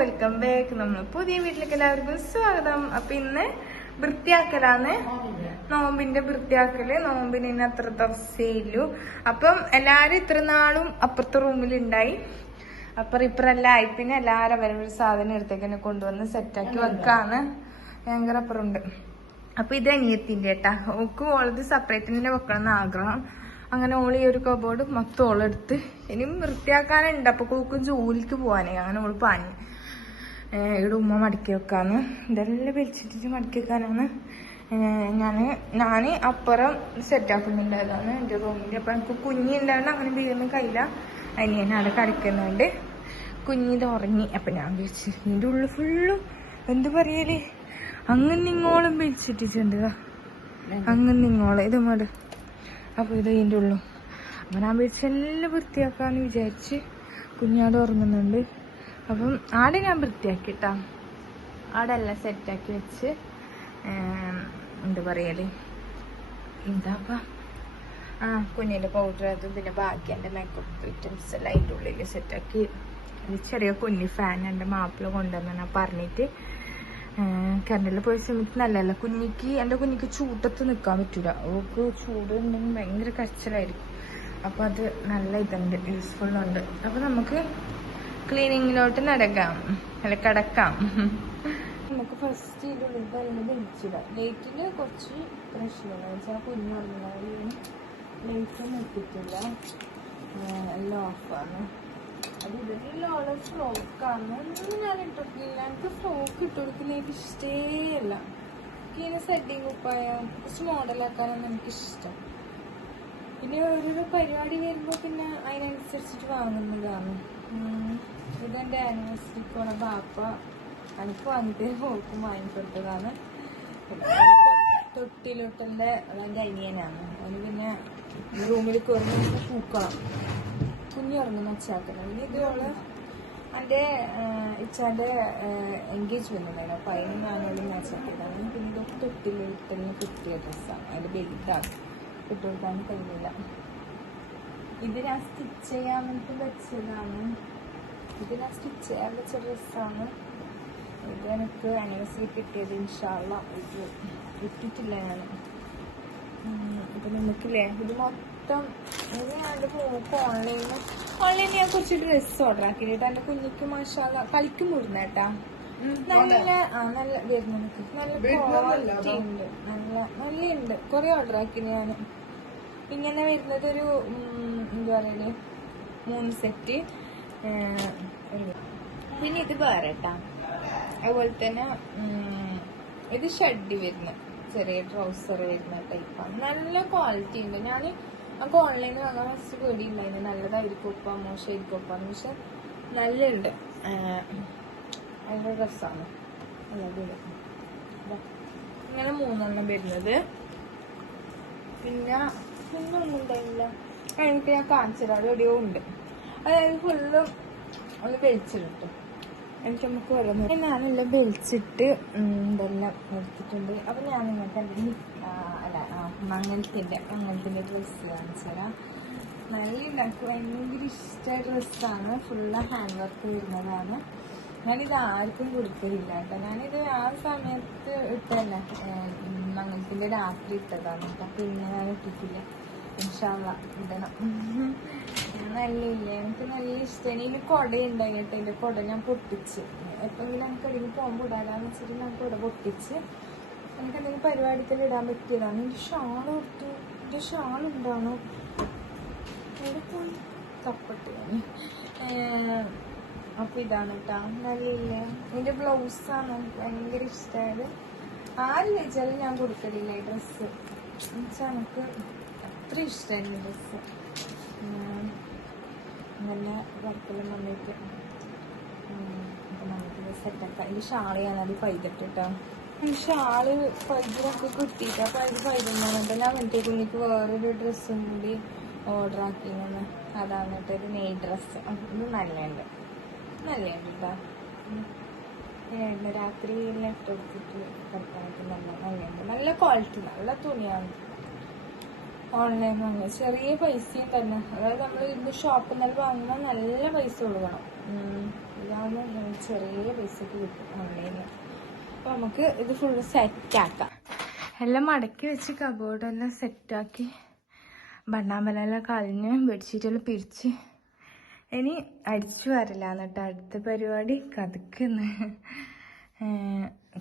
Welcome back. നമ്മൾ പുതിയ വീട്ടിലേക്ക് എല്ലാവർക്കും സ്വാഗതം. അപ്പൊ ഇന്ന് വൃത്തിയാക്കലാണ്, നോമ്പിന്റെ വൃത്തിയാക്കല്. നോമ്പിന് ഇന്ന് അത്ര ദിവസേയില്ലു. അപ്പം എല്ലാരും ഇത്ര നാളും അപ്പുറത്തെ റൂമിലുണ്ടായി, അപ്പുറം ഇപ്പറെല്ലാം ആയി. പിന്നെ എല്ലാരും അവരൊരു സാധനം എടുത്തേക്ക് തന്നെ കൊണ്ടുവന്ന് സെറ്റാക്കി വെക്കാന്ന് ഭയങ്കര അപ്പുറമുണ്ട്. അപ്പൊ ഇത് അനിയത്തിന്റെ ഏട്ടാ, ഓക്ക് ഓളത് സെപ്പറേറ്റ് തന്നെ വെക്കണം എന്ന് ആഗ്രഹം. അങ്ങനെ ഓളി ഒരു കബോർഡ് മൊത്തം ഓളെടുത്ത് ഇനിയും വൃത്തിയാക്കാനുണ്ട്. അപ്പൊ ഓക്കും ജോലിക്ക് പോവാനേ, അങ്ങനെ ഓള് പാഞ്ഞ് ഇവിടെ ഉമ്മ മടക്കി വെക്കാന്ന്. ഇതെല്ലാം വലിച്ചിട്ടിട്ട് മടക്കി വെക്കാനാണ് ഞാന് അപ്പുറം സെറ്റാക്കുന്നുണ്ടായതാണ് എന്റെ റൂമിൽ. അപ്പൊ എനിക്ക് കുഞ്ഞിണ്ടാണ്ട് അങ്ങനെ വീഴുന്ന കയ്യില. അനിയൻ അവിടെ കിടക്കുന്നുണ്ട്, കുഞ്ഞിത് ഉറങ്ങി. അപ്പൊ ഞാൻ വിളിച്ചു, ഇതിന്റെ ഉള്ളിൽ ഫുള്ളും എന്ത് പറയല് അങ്ങനെ നിങ്ങോളം വലിച്ചിട്ടിട്ടുണ്ട്, അങ്ങനെ നിങ്ങോളം ഇതുപോലെ. അപ്പൊ ഇത് ഇതിന്റെ ഉള്ളും അപ്പൊ ഞാൻ വിളിച്ചെല്ലാം വൃത്തിയാക്കാന്ന് വിചാരിച്ച്. കുഞ്ഞാട് ഉറങ്ങുന്നുണ്ട്. അപ്പം ആടെ ഞാൻ വൃത്തിയാക്കിട്ടാ, ആടെ എല്ലാം സെറ്റാക്കി വെച്ച് എന്താ പറയല് എന്താപ്പാ കുഞ്ഞിന്റെ പൗഡർ അത് പിന്നെ ബാക്കി എൻ്റെ മേക്കപ്പ് ഐറ്റംസ് എല്ലാം അതിൻ്റെ ഉള്ളിൽ സെറ്റാക്കി. ചെറിയ കുഞ്ഞി ഫാൻ എൻ്റെ മാപ്പിള കൊണ്ടുവന്നാ പറഞ്ഞിട്ട്. കറണ്ടിൽ പോയ സമയത്ത് നല്ലതല്ല കുഞ്ഞിക്ക്, എൻ്റെ കുഞ്ഞിക്ക് ചൂട്ടത്ത് നിൽക്കാൻ പറ്റൂല. ഓക്ക് ചൂട് ഉണ്ടെങ്കിൽ ഭയങ്കര കരച്ചിലായിരിക്കും. അപ്പൊ അത് നല്ല ഇതുണ്ട്, യൂസ്ഫുൾ ഉണ്ട്. അപ്പൊ നമുക്ക് ക്ലീനിങ്ങിലോട്ട് നടക്കാം, അല്ല കിടക്കാം. നമുക്ക് ഫസ്റ്റ് ഇതിനുള്ളിൽ തന്നെ വലിച്ചിടാം. ലൈറ്റില് കുറച്ച് പ്രശ്നമില്ല വെച്ചാൽ കുഞ്ഞു പറഞ്ഞാൽ ലൈറ്റൊന്നും എത്തിക്കില്ല, എല്ലാം ഓഫാണ്. അത് ഇതെല്ലാം ഓരോ ഫ്രോക്കാണ്. ഒന്നും ഞാൻ ഇട്ടിട്ടില്ല, എനിക്ക് ഫ്രോക്ക് ഇട്ട് കൊടുക്കുന്ന എനിക്ക് ഇഷ്ടേ അല്ല. ഇങ്ങനെ സെറ്റിങ് ഉപ്പായ കുറച്ച് മോഡലാക്കാനാണ് എനിക്കിഷ്ടം. പിന്നെ ഓരോരോ പരിപാടി വരുമ്പോൾ പിന്നെ അതിനനുസരിച്ചിട്ട് വാങ്ങുന്നതാണ്. ഇതെന്റെ ആനിവേഴ്സറിക്കുള്ള ബാപ്പ എനിക്ക് വാങ്ങിട്ട് പോക്കും വാങ്ങിക്കൊടുത്തതാണ്. തൊട്ടിലൊട്ടന്റെ അതെന്റെ അനിയനാണ്. അതിന് പിന്നെ റൂമിൽ കയറി പൂക്കണം, കുഞ്ഞിറങ്ങുന്ന വെച്ചാക്കണം. പിന്നെ ഇതോള് എൻ്റെ ഇച്ചാൻ്റെ എൻഗേജ്മെന്റ് ഉണ്ടായിരുന്നു. അപ്പൊ അതിന് ഞാനോട് മാച്ചാക്കിയതാണ്. പിന്നെ ഇതൊക്കെ തൊട്ടിലൊട്ടലിന് കിട്ടിയ ഡ്രസ്സാണ്, അതിന്റെ ബെൽറ്റാണ്, ഇട്ടുകൊടുക്കാൻ കഴിയില്ല. ഇത് ഞാൻ സ്റ്റിച്ച് ചെയ്യാൻ വേണ്ടിട്ട് വെച്ചതാണ്. ഇത് ഞാൻ സ്റ്റിച്ച് ചെയ്യാൻ വെച്ച ഡ്രസ്സാണ്. ഇത് എനിക്ക് ആനിവേഴ്സറി കിട്ടിയത്. ഇൻഷാ അല്ലാഹ് ഇത് ഇട്ടിട്ടില്ല ഞാൻ. ഇപ്പൊ നമുക്കില്ലേ ഇത് മൊത്തം ഇത് ഞാൻ എൻ്റെ മോക്ക് ഓൺലൈനിൽ ഞാൻ കുറച്ച് ഡ്രസ്സ് ഓർഡർ ആക്കിയിട്ട് എൻ്റെ കുഞ്ഞിക്ക് മാഷാ അല്ലാഹ് കളിക്കും മുറിനേട്ടാ. നല്ല നല്ല വരുന്ന നല്ല ക്വാളിറ്റി ഉണ്ട്, നല്ല ഉണ്ട്. കുറെ ഓർഡർ ആക്കി ഞാൻ. ഇങ്ങനെ വരുന്നത് ഒരു എന്താ പറയല് 3 സെറ്റ്. പിന്നെ ഇത് വേറെ കേട്ടാ. അതുപോലെ തന്നെ ഇത് ഷഡ്ഡി വരുന്ന ചെറിയ ട്രൗസർ വരുന്ന ടൈപ്പാണ്. നല്ല ക്വാളിറ്റി ഉണ്ട്. ഞാൻ നമുക്ക് ഓൺലൈനിൽ വാങ്ങാൻ ഫസ്റ്റ് പേടിയുണ്ടായിരുന്നു, നല്ലതായിരിക്കും ഒപ്പം മോശമായിരിക്കും ഒപ്പാന്ന്. പക്ഷെ നല്ലുണ്ട്, നല്ല ഡ്രസ്സാണ്. ഇങ്ങനെ 3 വരുന്നത്. പിന്നെ ഒന്നും ഉണ്ടായില്ല. എനിക്ക് ഞാൻ കാണിച്ചത് എവിടെയോ ഉണ്ട്. അതായത് ഫുള്ളും ഒന്ന് വെളിച്ചിട്ടു. എനിക്ക് നമുക്ക് വെള്ളം ഞാനെല്ലാം വെളിച്ചിട്ട് ഇതെല്ലാം എടുത്തിട്ടുണ്ട്. അപ്പൊ ഞാൻ നിങ്ങൾക്ക് അല്ല മംഗലത്തിന്റെ ഡ്രസ്സ് കാണിച്ചു തരാം. നല്ല ഉണ്ടാക്കി ഭയങ്കര ഇഷ്ടമായ ഡ്രസ്സാണ്. ഫുള്ള് ഹാൻഡ് വർക്ക് വരുന്നതാണ്. ഞാനിത് ആർക്കും കൊടുക്കലില്ല കേട്ടോ. ഞാനിത് ആ സമയത്ത് ഇട്ടല്ല, മംഗലത്തിന്റെ രാത്രി ഇട്ടതാണ് കേട്ടോ. പിന്നെ ഞാൻ ഇട്ടിട്ടില്ല. ഇൻഷാ അല്ലാഹ് ഇടണം. നല്ലില്ലേ, എനിക്ക് നല്ല ഇഷ്ടമാണ്. ഇതിന് കുടയുണ്ടായി കേട്ടോ. ഇതിന്റെ കുട ഞാൻ പൊട്ടിച്ച് എപ്പോഴെങ്കിലും നമുക്ക് എവിടെയെങ്കിലും പോകുമ്പോൾ ഇടാനാന്ന് വെച്ചിട്ട് ഞാൻ കുട പൊട്ടിച്ച് എനിക്ക് എന്തെങ്കിലും പരിപാടിക്കെല്ലാം ഇടാൻ പറ്റിയതാണ്. എന്റെ ഷാൾ കൊടുത്തു, എന്റെ ഷാൾ ഉണ്ടാണോ കപ്പട്ട്. അപ്പൊ ഇതാണ് കേട്ടോ, നല്ലില്ലേ. ഇതിന്റെ ബ്ലൗസാണ് ഭയങ്കര ഇഷ്ടമായത്. ആര് ചോദിച്ചാലും ഞാൻ കൊടുക്കലില്ല ഈ ഡ്രസ്സ്. എന്നുവെച്ചാൽ എനിക്ക് അത്ര ഇഷ്ടമായിരുന്നു ഡ്രസ്സ്. നല്ല വർക്കെല്ലാം വന്നിട്ട് അപ്പൊ നമുക്ക് സെറ്റാക്കാം. ഇതിന്റെ ഷാള് ഞാനത് പൈതിട്ട് കേട്ടോ. ഈ ഷാള് പൈതിലൊക്കെ കിട്ടിയിട്ട് അപ്പൊ അത് പൈതുന്നാണ്. ഞാൻ മറ്റേ കുഞ്ഞിക്ക് വേറൊരു ഡ്രസ്സും കൂടി ഓർഡർ ആക്കിയെന്ന്. അതാണ് കേട്ടോ ഇത് നെയ് ഡ്രസ്സ്. ഇത് നല്ലുണ്ട് കേട്ടോ. രാത്രി ഇട്ടെടുത്തിട്ട് കിടക്കാനൊക്കെ നല്ലുണ്ട്. നല്ല ക്വാളിറ്റി, നല്ല തുണിയാണ്. ഓൺലൈൻ വാങ്ങുക ചെറിയ പൈസയും തന്നെ, അതായത് നമ്മൾ ഇത് ഷോപ്പിൽ നിന്ന് വാങ്ങുമ്പോൾ നല്ല പൈസ കൊടുക്കണം. ഇതാകുമ്പോൾ ചെറിയ പൈസക്ക് കിട്ടും ഓൺലൈനിൽ. അപ്പോൾ നമുക്ക് ഇത് ഫുള്ള് സെറ്റാക്കാം. എല്ലാം മടക്കി വെച്ച് കബോർഡെല്ലാം സെറ്റാക്കി ബണ്ണാമ്പലെല്ലാം കളഞ്ഞ് ബെഡ്ഷീറ്റെല്ലാം പിരിച്ച് ഇനി അടിച്ചു വരില്ല എന്നിട്ട് അടുത്ത പരിപാടി കതുക്കുന്ന്.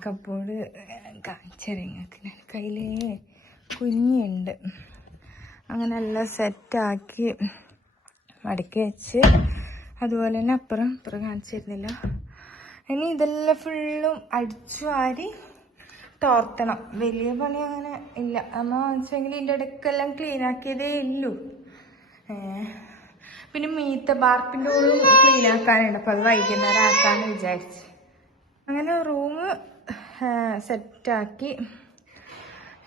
കബോർഡ് കാണിച്ചറിങ്ങൾക്ക് കയ്യിലേ കുഞ്ഞുണ്ട്. അങ്ങനെ എല്ലാം സെറ്റാക്കി മടക്കി വെച്ച് അതുപോലെ തന്നെ അപ്പുറം കാണിച്ചിരുന്നില്ല. ഇനി ഇതെല്ലാം ഫുള്ളും അടിച്ചു വാരി തോർത്തണം. വലിയ പണി അങ്ങനെ ഇല്ല. അമ്മ വെച്ചെങ്കിൽ ഇതിൻ്റെ ഇടയ്ക്കെല്ലാം ക്ലീൻ ആക്കിയതേ ഉള്ളൂ. പിന്നെ മീത്ത ബാർപ്പിൻ്റെ ഉള്ളും ക്ലീൻ ആക്കാനുണ്ട്. അപ്പോൾ അത് വൈകുന്നേരം ആക്കാമെന്ന് വിചാരിച്ച് അങ്ങനെ റൂം സെറ്റാക്കി.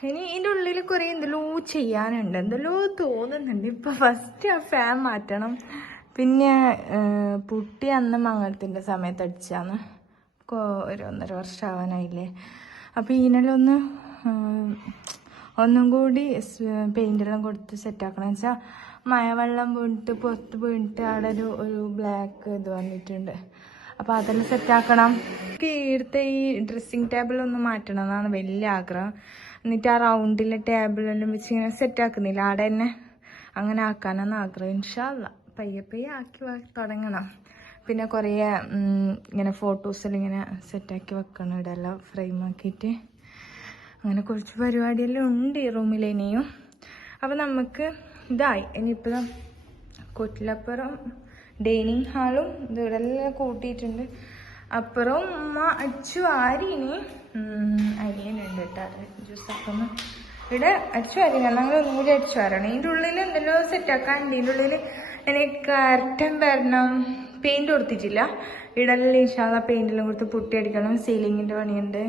ഇനി ഇതിൻ്റെ ഉള്ളിൽ കുറേ എന്തെല്ലോ ചെയ്യാനുണ്ട്, എന്തെല്ലോ തോന്നുന്നുണ്ട്. ഇപ്പം ഫസ്റ്റ് ആ ഫാൻ മാറ്റണം. പിന്നെ പുട്ടി അന്ന് മംഗളത്തിൻ്റെ സമയത്ത് അടിച്ചാന്ന് ഒരു 1.5 വർഷം ആവാനായില്ലേ. അപ്പോൾ ഇതിനെല്ലാം ഒന്നും കൂടി പെയിൻ്റെല്ലാം കൊടുത്ത് സെറ്റാക്കണം. വെച്ചാൽ മഴവെള്ളം വീണിട്ട് പുറത്ത് വീണിട്ട് അവിടെ ഒരു ബ്ലാക്ക് ഇത് വന്നിട്ടുണ്ട്. അപ്പോൾ അതെല്ലാം സെറ്റാക്കണം. എനിക്ക് ഇവിടുത്തെ ഈ ഡ്രസ്സിങ് ടേബിളൊന്ന് മാറ്റണം എന്നാണ് വലിയ ആഗ്രഹം. എന്നിട്ട് ആ റൗണ്ടിലെ ടേബിളെല്ലാം വെച്ച് ഇങ്ങനെ സെറ്റാക്കുന്നില്ല, അവിടെ തന്നെ അങ്ങനെ ആക്കാനാണ് ആഗ്രഹം. ഇൻഷാ അല്ലാ പയ്യെ ആക്കി തുടങ്ങണം. പിന്നെ കുറേ ഇങ്ങനെ ഫോട്ടോസെല്ലാം ഇങ്ങനെ സെറ്റാക്കി വെക്കണം, ഇതെല്ലാം ഫ്രെയിമാക്കിയിട്ട്. അങ്ങനെ കുറച്ച് പരിപാടിയെല്ലാം ഉണ്ട് ഈ റൂമിൽ ഇനിയും. അപ്പോൾ നമുക്ക് ഇതായി. ഇനിയിപ്പോൾ കൊട്ടിലപ്പുറം ഡൈനിങ് ഹാളും ഇവിടെ എല്ലാം കൂട്ടിയിട്ടുണ്ട്. അപ്പുറം ഉമ്മ അടിച്ചു വാരി. ഇനി അരിയനുണ്ട് കേട്ടോ ജ്യൂസപ്പം ഇവിടെ അടിച്ചു വാരി. ഞങ്ങൾ ഒന്നും കൂടി അടിച്ചു വാരണം. ഇതിൻ്റെ ഉള്ളിൽ എന്തെല്ലോ സെറ്റാക്കാനുണ്ട്. ഇതിൻ്റെ ഉള്ളിൽ എനിക്ക് കർട്ടൻ വരണം. പെയിൻറ് കൊടുത്തിട്ടില്ല. ഇടലിൽ ഇൻഷാല്ലാ പെയിൻ്റെല്ലാം കൊടുത്ത് പുട്ടി അടിക്കണം. സീലിങ്ങിൻ്റെ പണിയുണ്ട്.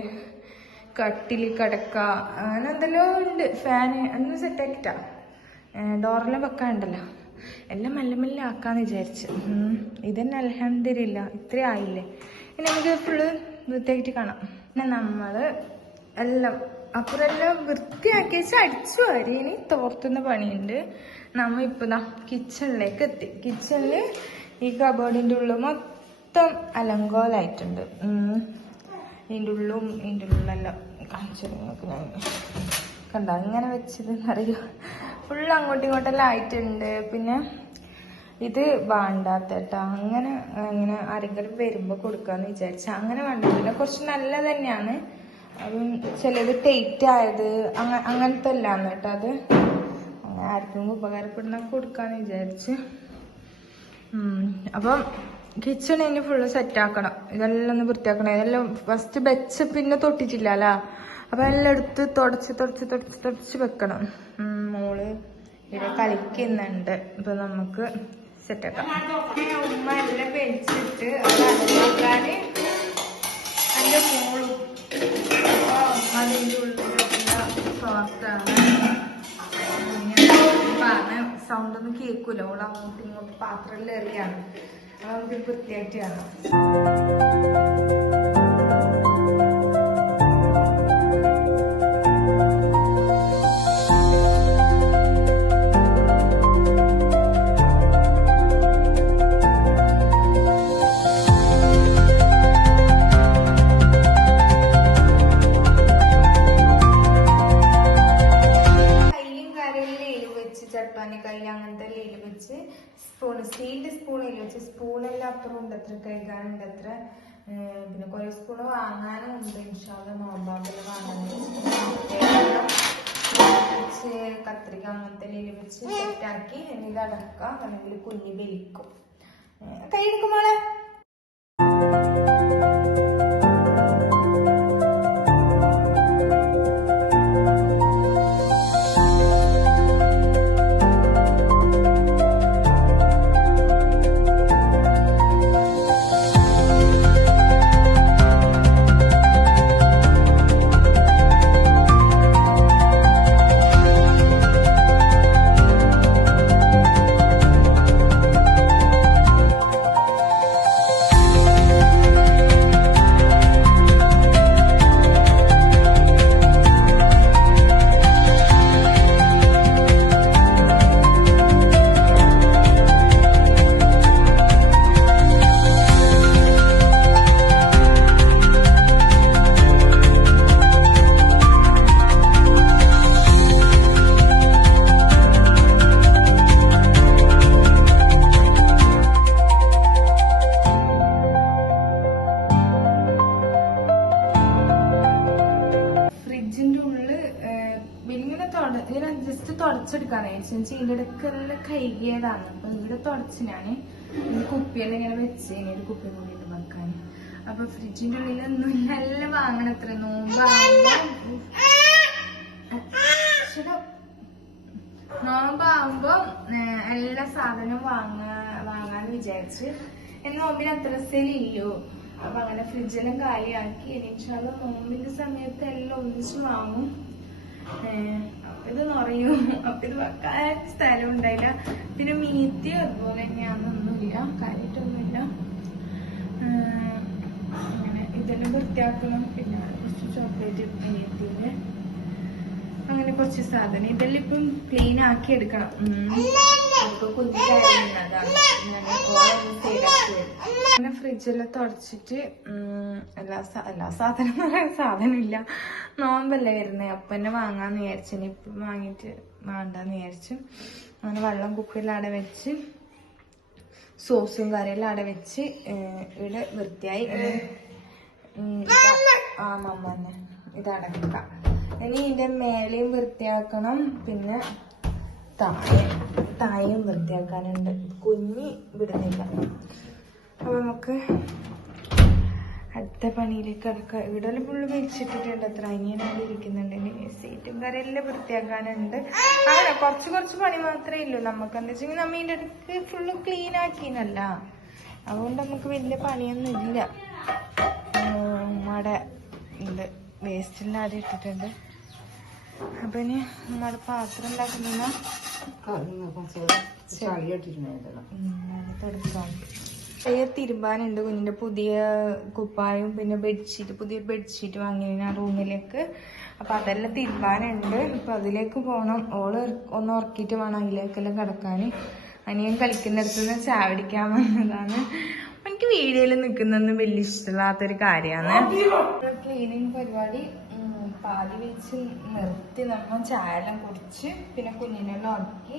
കട്ടിൽ കിടക്ക അങ്ങനെ എന്തെല്ലോ ഉണ്ട്. ഫാന് ഒന്നും സെറ്റാക്കിട്ടാ. ഡോറെല്ലാം വെക്കാനുണ്ടല്ലോ. എല്ലാം മെല്ലെ മെല്ലെ ആക്കാന്ന് വിചാരിച്ച്. ഇതന്നെ അൽഹംദുലില്ലാ ഇത്രയും ആയില്ലേ. ഇനി നമുക്ക് ഫുള്ള് വൃത്തിയാക്കിയിട്ട് കാണാം. പിന്നെ നമ്മൾ എല്ലാം അപ്പുറമെല്ലാം വൃത്തിയാക്കി വെച്ച് അടിച്ചു വാരി. ഇനി തോർത്തുന്ന പണിയുണ്ട്. നമ്മ ഇപ്പോൾ കിച്ചണിലേക്ക് എത്തി. കിച്ചണിൽ ഈ കബോർഡിൻ്റെ ഉള്ളിൽ മൊത്തം അലങ്കോലായിട്ടുണ്ട്. ഇതിൻ്റെ ഉള്ളെല്ലാം കാണിച്ചു നോക്കി ഞാൻ കണ്ടോ ഇങ്ങനെ വെച്ചതെന്നറിയോ. ഫുള്ള് അങ്ങോട്ടും ഇങ്ങോട്ടെല്ലാം ആയിട്ടുണ്ട്. പിന്നെ ഇത് വേണ്ടാത്ത കേട്ടോ. അങ്ങനെ ആരെങ്കിലും വരുമ്പോൾ കൊടുക്കാമെന്ന് വിചാരിച്ച അങ്ങനെ വേണ്ടില്ല. കുറച്ച് നല്ല തന്നെയാണ്. അതും ചിലത് ടൈറ്റ് ആയത് അങ്ങനത്തെ അല്ലാന്ന് കേട്ടോ. അത് ആർക്കും ഉപകാരപ്പെടുന്ന കൊടുക്കാന്ന് വിചാരിച്ച്. അപ്പം കിച്ചൺ ഇനി ഫുള്ള് സെറ്റാക്കണം. ഇതെല്ലാം ഒന്ന് വൃത്തിയാക്കണം. ഇതെല്ലാം ഫസ്റ്റ് വെച്ച് പിന്നെ തൊട്ടിട്ടില്ല അല്ല. അപ്പം എല്ലാം എടുത്ത് തുടച്ച് വെക്കണം. മോള് ഇവിടെ കളിക്കുന്നുണ്ട്. അപ്പം നമുക്ക് സെറ്റാക്കാം. ഉമ്മ എല്ലാം വെച്ചിട്ട് അത് എൻ്റെ മോളും അതിൻ്റെ ഉള്ളിലുള്ള സോഫ്റ്റാണ്. സൗണ്ട് ഒന്നും കേൾക്കൂല. ഓൾ അങ്ങോട്ടും ഇങ്ങോട്ടും പാത്രമെല്ലാം എറിയാണ്. അത് നമുക്ക് വൃത്തിയായിട്ട് കാണാം. കയ്യിൽ അങ്ങനത്തെ ലീല് വെച്ച് സ്റ്റീലിന്റെ സ്പൂണിൽ വെച്ച് സ്പൂണെല്ലാം അപ്പുറം ഉണ്ട്. അത്ര കഴുകാനുണ്ട് അത്ര. പിന്നെ കുറെ സ്പൂണ് വാങ്ങാനും ഉണ്ട്. ഇൻഷാല്ലാ നോമ്പാമ്പെല്ലാം വാങ്ങാനും വെച്ച് കത്രിക അങ്ങനത്തെ ലീല് വെച്ച് സെറ്റാക്കി എന്നിട്ട് അടക്കാം. അല്ലെങ്കിൽ കുഞ്ഞ് വലിക്കും. കൈയെടുക്കും മോളെ. ഇതിന്റെ ഇടക്കെല്ലാം കൈകിയതാണ്. അപ്പൊ ഇവിടെ തുടച്ച് ഞാന് കുപ്പിയെല്ലാം ഇങ്ങനെ വെച്ച് ഇനി ഒരു കുപ്പി കൂടിയിട്ട് വെക്കാൻ. അപ്പൊ ഫ്രിഡ്ജിന്റെ ഉള്ളിലൊന്നും എല്ലാം വാങ്ങണം. അത്ര നോമ്പാകുമ്പോ എല്ലാ സാധനവും വാങ്ങാന്ന് വിചാരിച്ച്. നോമ്പിന് അത്ര സ്ഥലമില്ലോ. അപ്പൊ അങ്ങനെ ഫ്രിഡ്ജെല്ലാം കാലിയാക്കി. ഇൻഷാല്ലാ നോമ്പിന്റെ സമയത്ത് എല്ലാം ഒന്നിച്ച് വാങ്ങും. ഇത് നിറയും. അപ്പൊ ഇത് വെക്കാൻ സ്ഥലം ഉണ്ടായില്ല. പിന്നെ മീത്തി അതുപോലെ തന്നെയാണെന്നൊന്നുമില്ല, കാര്യമായിട്ടൊന്നുമില്ല. അങ്ങനെ ഇതെല്ലാം വൃത്തിയാക്കണം. പിന്നെ കുറച്ച് ചോക്ലേറ്റ് മീത്തിന്റെ അങ്ങനെ കുറച്ച് സാധനം ഇതെല്ലാം ഇപ്പം ക്ലീൻ ആക്കി എടുക്കണം. അങ്ങനെ ഫ്രിഡ്ജെല്ലാം തുടച്ചിട്ട് എല്ലാ സാധനം ഇല്ല. നോമ്പല്ലേ വരുന്നേ. അപ്പൊ തന്നെ വാങ്ങാന്ന് വിചാരിച്ചു. ഇനിയിപ്പം വാങ്ങിട്ട് വേണ്ടാന്ന് വിചാരിച്ചു. അങ്ങനെ വെള്ളം കുപ്പിയിലവിടെ വെച്ച് സോസും കറിയെല്ലാം അവിടെ വെച്ച് ഇവിടെ വൃത്തിയായി. ആ മമ്മ തന്നെ ഇതടക്കാം. ഇനി ഇതിന്റെ മേലെയും വൃത്തിയാക്കണം. പിന്നെ താഴെയും വൃത്തിയാക്കാനുണ്ട്. കുഞ്ഞി വിടുന്നില്ല. അപ്പൊ നമുക്ക് അടുത്ത പണിയിലേക്ക് കിടക്കാം. ഇവിടെ ഫുള്ള് വെച്ചിട്ടിട്ടുണ്ട്. അത്ര അനിയനാണ്ട് ഇരിക്കുന്നുണ്ട്. സീറ്റും കറിയെല്ലാം വൃത്തിയാക്കാനുണ്ട്. അങ്ങനെ കുറച്ച് പണി മാത്രമേ ഉള്ളൂ നമുക്ക്. എന്താ വെച്ചെങ്കിൽ നമ്മ ഇതിന്റെ അടുത്ത് ഫുള്ള് ക്ലീൻ ആക്കിനല്ല, അതുകൊണ്ട് നമുക്ക് വലിയ പണിയൊന്നും ഇല്ല. നമ്മുടെ ഉണ്ട് വേസ്റ്റെല്ലാം ആദ്യം ഇട്ടിട്ടുണ്ട്. അപ്പൊ ഇനി നമ്മുടെ പാത്രം ഉണ്ടാക്കുന്ന തിരുമ്പാനുണ്ട്. കുഞ്ഞിന്റെ പുതിയ കുപ്പായും പിന്നെ പുതിയൊരു ബെഡ്ഷീറ്റ് വാങ്ങിയ റൂമിലേക്ക്. അപ്പൊ അതെല്ലാം തിരുമ്പാനുണ്ട്. അപ്പൊ അതിലേക്ക് പോണം. ഓള് ഒന്ന് ഉറക്കിയിട്ട് വേണം അതിലേക്കെല്ലാം കിടക്കാന്. അനിയൻ കളിക്കുന്നിടത്ത് നിന്ന് ചാവടിക്കാൻ വന്നതാണ്. എനിക്ക് വീഡിയോയിൽ നിൽക്കുന്നൊന്നും വലിയ ഇഷ്ടമില്ലാത്തൊരു കാര്യമാണ്. ക്ലീനിങ് പരിപാടി പാതി വെച്ച് നിർത്തി നമ്മൾ ചായയെല്ലാം കുടിച്ച് പിന്നെ കുഞ്ഞിനെല്ലാം ഉറക്കി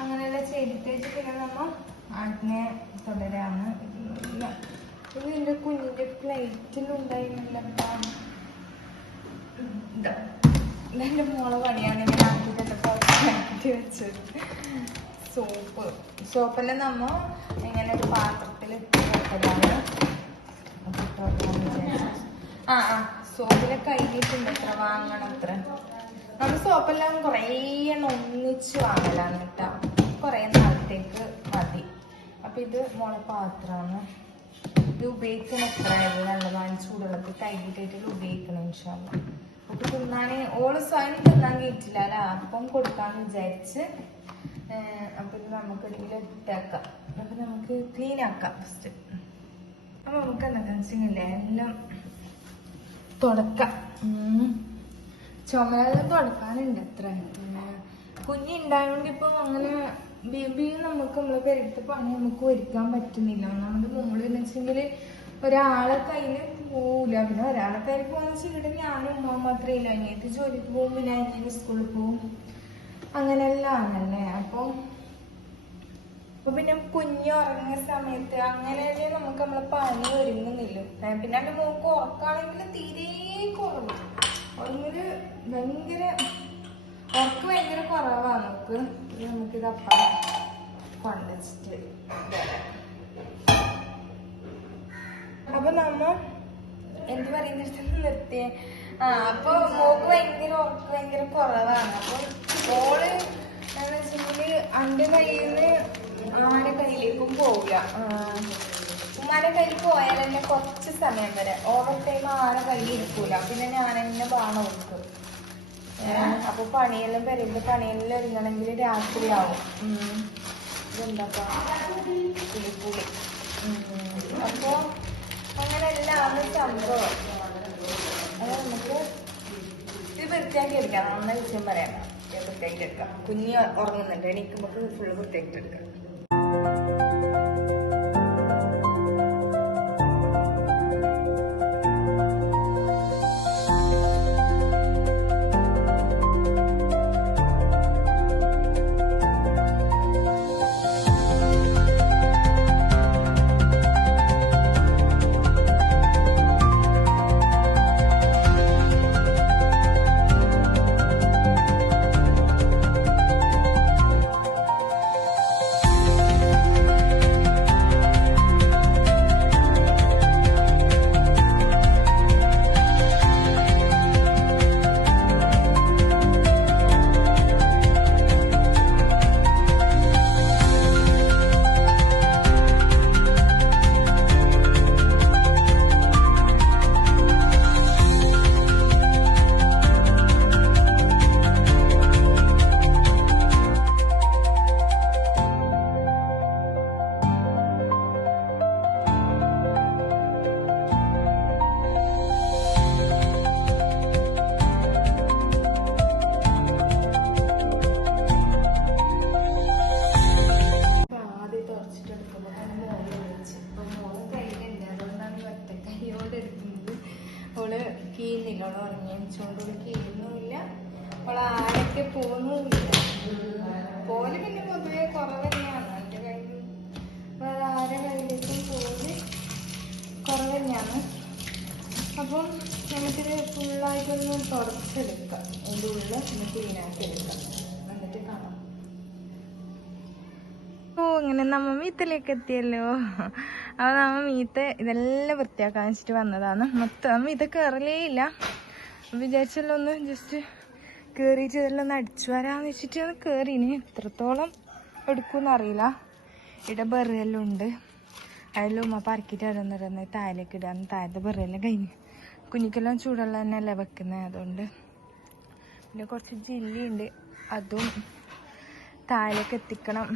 അങ്ങനെയെല്ലാം ചെയ്തിട്ട് പിന്നെ നമ്മൾ അതിനെ തുടരാണ്. ഇത് എന്റെ കുഞ്ഞിന്റെ പ്ലേറ്റിലുണ്ടായിരുന്നില്ല. ഇതെന്റെ മോളെ പണിയാണ്. ഇങ്ങനെ ആക്കിയിട്ട് വെച്ചത്. സോപ്പെല്ലാം നമ്മ ഇങ്ങനെ ഒരു പാത്രത്തിൽ വെക്കലാണ്. സോപ്പിലെ കഴിഞ്ഞിട്ടുണ്ട്. എത്ര വാങ്ങണം അത്ര. നമ്മൾ സോപ്പെല്ലാം കൊറേ ഒന്നിച്ച് വാങ്ങലാണ് കേട്ടോ. കൊറേ നാളത്തേക്ക് മതി. അപ്പൊ ഇത് മോളെ പാത്രമാണ്. ഇത് ഉപയോഗിക്കണം. എത്രയായത് നല്ലതാണ്. ചൂടുവെള്ളത്തിൽ കഴുകിയിട്ടായിട്ട് ഉപയോഗിക്കണം. ഇൻഷാല്ലാ. അപ്പൊ തിന്നാന് ഓള് സ്വയം തിന്നാൻ കേട്ടില്ല അല്ല, അപ്പം കൊടുക്കാന്ന് വിചാരിച്ച്. അപ്പൊ ഇത് നമുക്ക് ഇട്ടാക്കാം. അപ്പൊ നമുക്ക് ക്ലീൻ ആക്കാം ഫസ്റ്റ്. അപ്പൊ നമുക്ക് എന്താ വെച്ചില്ലേ എല്ലാം തുടക്കാം. ചുമലെല്ലാം തുടക്കാനുണ്ട്. എത്ര കുഞ്ഞുണ്ടായതുകൊണ്ട് ഇപ്പൊ അങ്ങനെ ബേബി നമുക്ക് നമ്മളെ പെരുത്ത പണി നമുക്ക് ഒരുക്കാൻ പറ്റുന്നില്ല. നമ്മുടെ മോള് എന്ന് വെച്ചെങ്കില് ഒരാളെ കയ്യില് പോവില്ല. പിന്നെ ഒരാളെ കയ്യിൽ പോകുന്ന വെച്ചിട്ട് ഞാനും ഉമ്മ മാത്രമേ ഇല്ല. അനിയത്തി ജോലിക്ക് പോകും, പിന്നെ അനിയന് സ്കൂളിൽ പോകും. അങ്ങനെല്ലാം ആണല്ലേ. അപ്പൊ പിന്നെ കുഞ്ഞ് ഉറങ്ങുന്ന സമയത്ത് അങ്ങനെയല്ലേ നമുക്ക് നമ്മളെ പണി ഒരുങ്ങുന്നില്ല. പിന്നെ എന്റെ മോക്ക് ഉറക്കാണെങ്കിൽ തീരെ കുറവ്. ഉറങ്ങല് ഉറക്ക് ഭയങ്കര കുറവാണ് നമുക്ക്. നമുക്കിത് അപ്പം കൊണ്ടുവച്ചിട്ട് അപ്പൊ നമ്മ എന്ത് പറയുന്നിടത്ത് നിർത്തിയേ. അപ്പൊ മോക്ക് ഉറക്ക് ഭയങ്കര കുറവാണ്. അപ്പൊ മോള് എന്ന് വെച്ചിട്ടുണ്ടെങ്കിൽ അന്റെ കയ്യിൽ നിന്ന് ആരുടെ കയ്യിലേക്കും പോവില്ല. ഉമ്മാന്റെ കയ്യിൽ പോയാൽ തന്നെ കുറച്ച് സമയം വരെ. ഓവർ ടൈം ആരെ കയ്യിൽ എടുക്കൂല. പിന്നെ ഞാൻ തന്നെ വേണം ഓർക്ക്. അപ്പൊ പണിയെല്ലാം വരുമ്പോ പണിയെല്ലാം ഒരുങ്ങണമെങ്കിൽ രാത്രിയാവും. ഇതെന്താ പുളി. അപ്പൊ അങ്ങനെല്ലാം സംഭവം. അത് നമുക്ക് ഇത് വൃത്തിയാക്കി എടുക്കാം. നന്ന വിഷയം പറയാം. വൃത്തിയാക്കി എടുക്കാം. കുഞ്ഞ് ഉറങ്ങുന്നുണ്ട്. എണീക്കുമ്പോൾ ഫുള്ള് വൃത്തിയാക്കി എടുക്കാം. നനച്ചോണ്ട് കേറുന്നുമില്ല. അവള് ആരൊക്കെ പോകുന്നുമില്ല. പോലെ പിന്നെ പൊതുവെ കുറവ് തന്നെയാണ്. എൻ്റെ കയ്യിൽ വേറെ ആരെ കയ്യിലേക്കും പോലെ കുറവ് തന്നെയാണ്. അപ്പം നമുക്കിത് ഫുള്ളായിട്ടൊന്ന് തുടച്ചെടുക്കാം. അതിൻ്റെ ഉള്ളിൽ ഒന്ന് ക്ലീനാക്കി എടുക്കാം. എന്നിട്ട് കാണാം. ഓ, അങ്ങനെ നമ്മ മീത്തിലേക്ക് എത്തിയല്ലോ. അപ്പോൾ നമ്മ മീത്ത് ഇതെല്ലാം വൃത്തിയാക്കാൻ വെച്ചിട്ട് വന്നതാണ്. മൊത്തം ഇത് കയറലേ ഇല്ല. വിചാരിച്ചല്ലോ ഒന്ന് ജസ്റ്റ് കയറിയിട്ട് ഇതെല്ലാം ഒന്ന് അടിച്ചു വരാന്ന് വെച്ചിട്ട് കയറി. ഇനി എത്രത്തോളം എടുക്കുമെന്ന് അറിയില്ല. ഇവിടെ ബെറെല്ലാം ഉണ്ട്. അതിലും ഉമ്മ പറക്കിയിട്ട് ഓരോന്നോരോന്ന് താഴേക്ക് ഇടാന്ന്. താഴത്തെ ബെറെല്ലാം കഴിഞ്ഞ് കുഞ്ഞിക്കെല്ലാം ചൂടുള്ള തന്നെയല്ലേ വെക്കുന്നത്. അതുകൊണ്ട് പിന്നെ കുറച്ച് ജില്ലിയുണ്ട്, അതും താഴേക്ക് എത്തിക്കണം.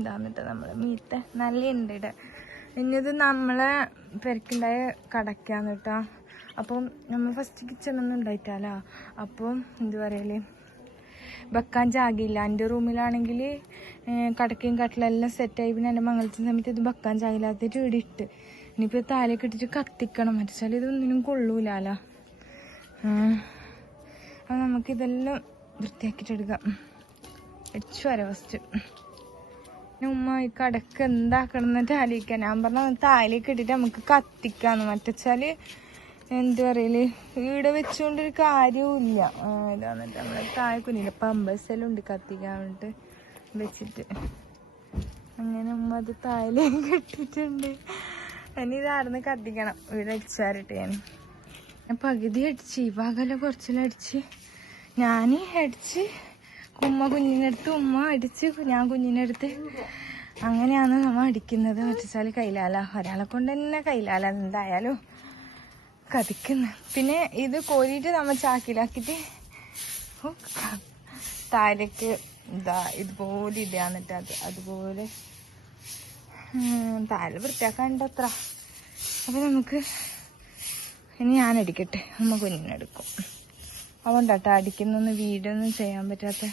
ഇതാന്നിട്ട് നമ്മളെ മീത്ത നല്ല ഉണ്ട് ഇവിടെ. ഇനിയത് നമ്മളെ പെരക്കുണ്ടായ കടക്കാന്ന് കേട്ടോ. അപ്പം നമ്മൾ ഫസ്റ്റ് കിച്ചണൊന്നും ഉണ്ടായിട്ടാലോ. അപ്പം എന്ത് പറയല്, വെക്കാൻ ജാഗയില്ല. എൻ്റെ റൂമിലാണെങ്കിൽ കടക്കയും കട്ടിലെല്ലാം സെറ്റായി. പിന്നെ എൻ്റെ മംഗലത്തിന് സമയത്ത് ഇത് വെക്കാൻ ജാഗയില്ലാത്തിട്ട് ഇവിടെ ഇട്ട്. ഇനിയിപ്പോൾ താലേക്ക് ഇട്ടിട്ട് കത്തിക്കണം. മറ്റേ ഇതൊന്നിനും കൊള്ളൂലോ. അപ്പം നമുക്കിതെല്ലാം വൃത്തിയാക്കിയിട്ടെടുക്കാം. അടിച്ചു വരാം ഫസ്റ്റ്. ഉമ്മ ഈ കടക്ക് എന്താക്കണം എന്നിട്ട് ആലോചിക്കാൻ. ഞാൻ പറഞ്ഞ താലേക്ക് ഇട്ടിട്ട് നമുക്ക് കത്തിക്കാന്ന്. മറ്റേച്ചാല് എന്ത് പറയല്, ഇവിടെ വെച്ചുകൊണ്ടൊരു കാര്യവും ഇല്ല. ഇതാന്നിട്ട് നമ്മളെ താഴെ കുഞ്ഞില്ല പമ്പസെല്ലാം ഉണ്ട് കത്തിക്കാൻ വേണ്ടിട്ട് വെച്ചിട്ട്. അങ്ങനെ ഉമ്മ അത് താഴേക്ക് ഇട്ടിട്ടുണ്ട്. ഇനി ഇതായിരുന്നു കത്തിക്കണം. ഇവിടെ അടിച്ചാറിട്ട് ഞാൻ പകുതി അടിച്ച്, ഈ ഭാഗമെല്ലാം കുറച്ചെല്ലാം അടിച്ച്. ഞാൻ അടിച്ച് ഉമ്മ കുഞ്ഞിനടുത്ത്, ഉമ്മ അടിച്ച് ഞാൻ കുഞ്ഞിനടുത്ത്. അങ്ങനെയാണ് നമ്മ അടിക്കുന്നത്. മറ്റേച്ചാൽ കൈലാല, ഒരാളെ കൊണ്ട് തന്നെ കൈലാല എന്തായാലും കതിക്കുന്നത്. പിന്നെ ഇത് കോരിയിട്ട് നമ്മൾ ചാക്കിലാക്കിയിട്ട് താഴേക്ക് ഇതാ ഇതുപോലെ ഇടാന്നിട്ട് അതുപോലെ താഴെ വൃത്തിയാക്കാണ്ട് അത്ര. അപ്പം നമുക്ക് ഇനി ഞാൻ അടിക്കട്ടെ, അമ്മ കുഞ്ഞിനെടുക്കും. അതുകൊണ്ടാട്ടോ അടിക്കുന്നൊന്നും വീടൊന്നും ചെയ്യാൻ പറ്റാത്ത